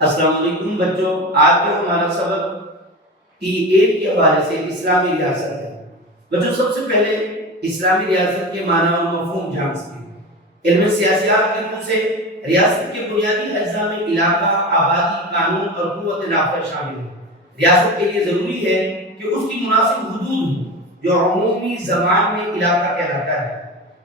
السلام علیکم بچوں، آج کا ہمارا سبق T8 کے حوالے سے اسلامی ریاست ہے۔ بچوں سب سے پہلے اسلامی ریاست کے معنی اور مفہوم جان سکیں۔ علم سیاسیات کے روح سے ریاست کے بنیادی اجزاء میں علاقہ، آبادی، قانون اور قوت نافذ شامل ہے۔ ریاست کے لیے ضروری ہے کہ اس کی مناسب حدود ہوں جو عمومی زبان میں علاقہ کہلاتا ہے۔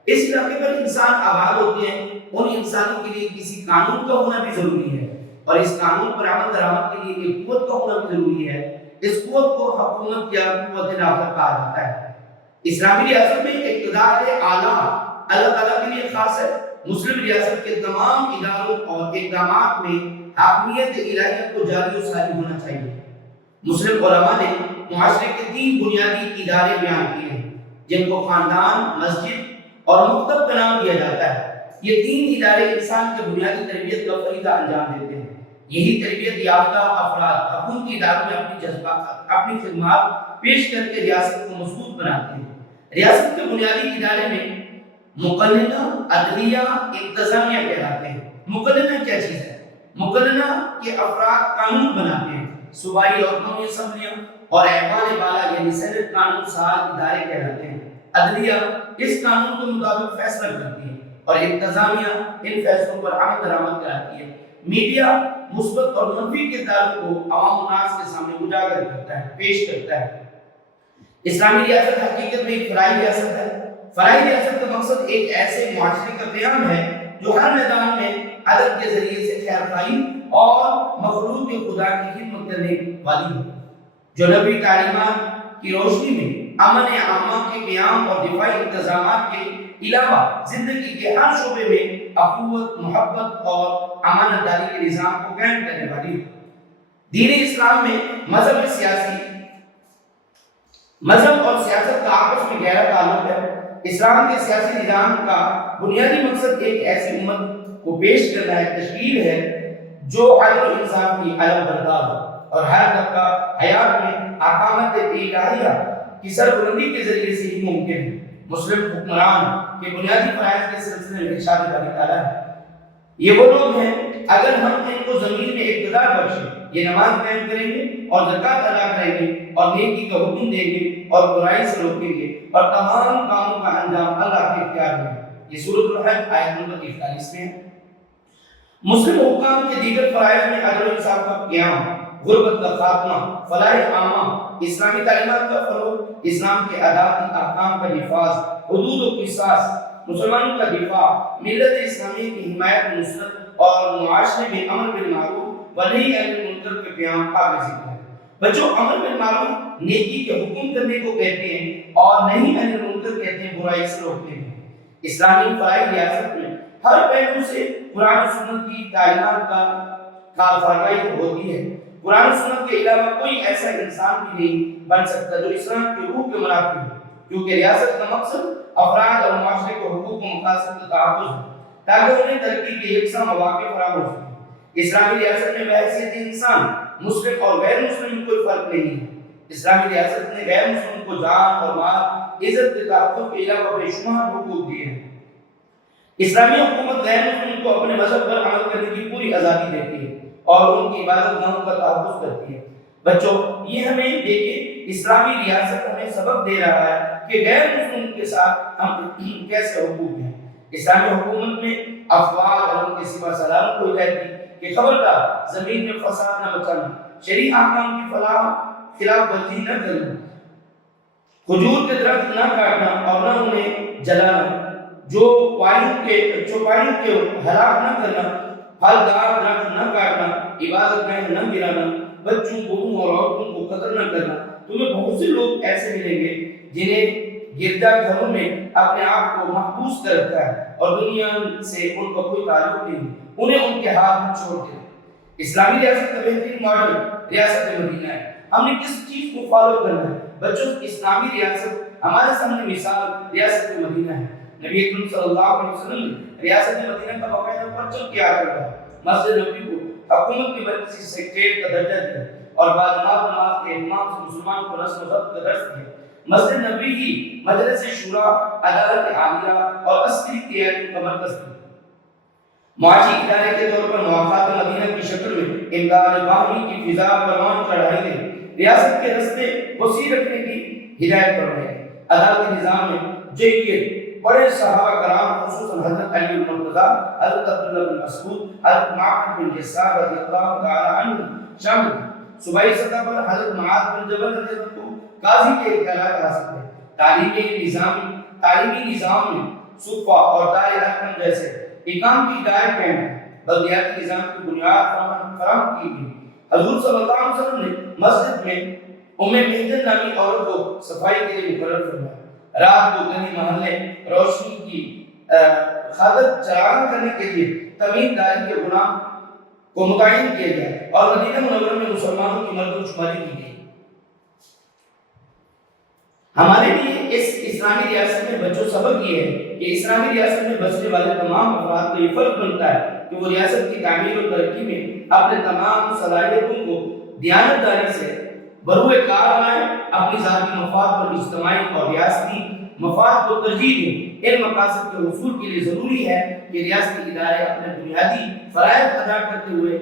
اس علاقے پر انسان آباد ہوتے ہیں، ان انسانوں کے لیے کسی قانون کا ہونا بھی ضروری ہے اور اس قانون پر عمل درآمد کے لیے ایک قوت کا ہونا بھی ضروری ہے۔ اس قوت کو حکومت یا قوت نافذ کہا جاتا ہے۔ اسلامی ریاست میں اقتدار اعلیٰ اللہ تعالیٰ کے لیے خاص ہے۔ مسلم ریاست کے تمام اداروں اور اقدامات میں حاکمیت الہیہ کو جاری و ساری ہونا چاہیے۔ مسلم علماء نے معاشرے کے 3 بنیادی ادارے بیان کیے ہیں جن کو خاندان، مسجد اور مکتب کا نام دیا جاتا ہے۔ یہ 3 ادارے انسان کے بنیادی تربیت کا فریضہ انجام دیتے ہیں۔ یہی تربیت یافتہ افراد حکومتی اداروں میں اپنی خدمات پیش کر کے ریاست کو مضبوط بناتے ہیں۔ ریاست کے بنیادی ادارے میں مقننہ، عدلیہ، انتظامیہ کہلاتے ہیں۔ مقننہ کیا چیز ہے؟ مقننہ کے افراد قانون بناتے ہیں۔ صوبائی اور قومی اسمبلیاں اور ایوان بالا یعنی سینٹ قانون ساز ادارے کہلاتے ہیں۔ عدلیہ اس قانون کے مطابق فیصلہ کرتی ہے اور انتظامیہ ان فیصلوں پر عمل درآمد کراتی ہے۔ میڈیا مثبت اور منفی کرداروں کو عوام الناس کے سامنے اجاگر کرتا ہے، پیش کرتا ہے۔ اسلامی ریاست حقیقت میں ایک فلاحی ریاست ہے۔ فلاحی ریاست کا مقصد ایک ایسے معاشرے کا قیام ہے جو ہر میدان میں عدل کے ذریعے سے خیر خواہی اور مخلوق خدا کی خدمت کرنے والی ہو، جو نبی تعلیمات کی روشنی میں امن عامہ کے قیام اور دفاعی انتظامات کے علاوہ زندگی کے ہر شعبے میں اخوت، محبت اور امانت داری کے نظام کو قائم کرنے والی ہو۔ دین اسلام میں مذہب اور سیاست کا آپس میں گہرا تعلق ہے۔ اسلام کے سیاسی نظام کا بنیادی مقصد ایک ایسی امت کو پیش کرنا ہے، تشکیل ہے جو عدل و انصاف کی علم بردار ہو اور ہر طبقہ حیات میں اقامت الہیہ کی سربلندی کے ذریعے سے ہی ممکن ہے۔ مسلم حکمران کے بنیادی فرائض کے سلسلے میں ارشاد باری تعالیٰ ہے، یہ وہ لوگ ہیں اگر ہم ان کو زمین میں اقتدار بخشیں، یہ نماز قائم کریں گے اور زکوٰۃ ادا کریں گے اور نیکی کا حکم دیں گے اور برائی سے روکیں گے اور تمام کاموں کا انجام اللہ کے اختیار میں ہے۔ یہ سورۃ الحج آیت نمبر 41 میں ہے۔ مسلم حکام کے دیگر فرائض میں عدل و انصاف کا قیام، غربت کا خاتمہ، فلاح عامہ، اسلامی تعلیمات کا فروغ، اسلام کے عدالتی احکام کا نفاذ، حدود و قصاص، مسلمانوں کا دفاع، ملت اسلامی کی حمایت و نصرت اور معاشرے میں امر بالمعروف و نہی عن المنکر کا قیام قابل ذکر ہے۔ بچوں، امر بالمعروف نیکی کے حکم کرنے کو کہتے ہیں اور نہی عن المنکر کہتے ہیں برائی سے روکنے کو۔ اسلامی فلاحی ریاست میں ہر پہلو سے قرآن و سنت کی تعلیمات کا کارفرمائی ہوتی ہے۔ قرآن و سنت کے علاوہ کوئی ایسا انسان بھی نہیں بن سکتا جو اسلام کی روح کے منافی ہو، کیونکہ ریاست کا مقصد افراد اور معاشرے کو حقوق و مقاصد کا تحفظ ہو تاکہ انہیں ترقی کے یکساں مواقع فراہم ہو سکیں۔ اسلامی ریاست میں بحیثیت انسان مسلم اور غیر مسلم میں کوئی فرق نہیں ہے۔ اسلامی ریاست نے غیر مسلم کو جان اور مال، عزت کے تحفظ کے علاوہ بے شمار حقوق دیے ہیں۔ اسلامی حکومت غیر مسلم کو اپنے مذہب پر عمل کرنے کی پوری آزادی دیتی ہے اور ان کی عبادت گاہوں کا تحفظ کرتی ہے۔ بچوں، یہ ہمیں دیکھیں اسلامی ریاست ہمیں سبق دے رہا ہے کہ غیر مسلم کے ساتھ ہم کیسے حقوق ہیں۔ اسلامی حکومت میں افواج اور ان کے سوا سالاروں کو ہدایت دی کہ خبردار زمین میں فساد نہ مچانا، شرعی احکام کی خلاف ورزی نہ کرنا، کھجور کے درخت نہ کاٹنا اور نہ انہیں جلانا، جو پائن کے ہلاک نہ کرنا، پھلدار درخت نہ کاٹنا، عبادت گاہ نہ گرانا، بچوں، بوڑھوں اور عورتوں کو قتل نہ کرنا۔ تمہیں بہت سے لوگ ایسے ملیں گے جنہیں گرجا گھروں میں اپنے آپ کو محبوس کر رکھا ہے اور دنیا سے ان کا کوئی تعلق نہیں، انہیں ان کے ہاتھ میں چھوڑ دیں۔ اسلامی ریاست کا بہترین ماڈل ریاست مدینہ ہے۔ ہم نے کس چیز کو فالو کرنا ہے؟ بچوں، اسلامی ریاست ہمارے سامنے مثال ریاست مدینہ ہے۔ نبی اکرم صلی اللہ علیہ وسلم نے ریاست مدینہ کا باقاعدہ پرچم کیا کرتا ہے، مسجد نبوی کو حکومت کی مرکزی سیکریٹریٹ کا درجہ دیا اور بعد نماز کے اہتمام سے مسلمانوں کو نظم و ضبط کا درس دیا۔ مسجد نبوی کی مجلس شورا، عدالت عالیہ اور عسکری تیاری کا مرکز تھی۔ معاشی ادارے کے طور پر موافقات مدینہ کی شکل میں امداد باہمی کی فضا پروان چڑھائی گئی، ریاست کے رستے وسیع رکھنے کی ہدایت فرمائی گئی۔ عدالتی نظام میں جیت بڑے صحابہ کرام خصوصاً حضرت علی بن مرتضیٰ، حضرت عبداللہ بن مسعود، حضرت معقل بن یسار رضی اللہ تعالی عنہ شامل ہیں۔ صوبائی سطح پر حضرت معاذ بن جبل رضی اللہ عنہ قاضی کے اختیارات حاصل ہیں۔ تعلیمی نظام میں صفہ اور دار احکام جیسے اقام کی ہدایت قائم ہے۔ بلدیاتی نظام کی بنیاد فراہم کی گئی۔ حضور صلی اللہ علیہ وسلم نے مسجد میں محجن نامی عورت کو صفائی کے لیے مقرر فرمایا۔ رات کو گلی محلے روشنی کی خاطر چراغاں کرنے کے لیے تمیم داری کے غلام کو متعین کیا گیا اور مدینہ منورہ میں مسلمانوں کی مردم شماری کی گئی۔ ہمارے لیے اس اسلامی ریاست میں بچوں سبق یہ ہے کہ اسلامی ریاست میں بسنے والے تمام افراد کو یہ فرض بنتا ہے کہ وہ ریاست کی تعمیر و ترقی میں اپنے تمام صلاحیتوں کو دیانتداری سے بروئے کار لائیں، اپنی ذاتی مفاد پر اجتماعی اور ریاستی مفاد کو ترجیح دیں۔ ان مقاصد کے حصول کے لیے ضروری ہے کہ ریاستی ادارے اپنے بنیادی فرائض ادا کرتے ہوئے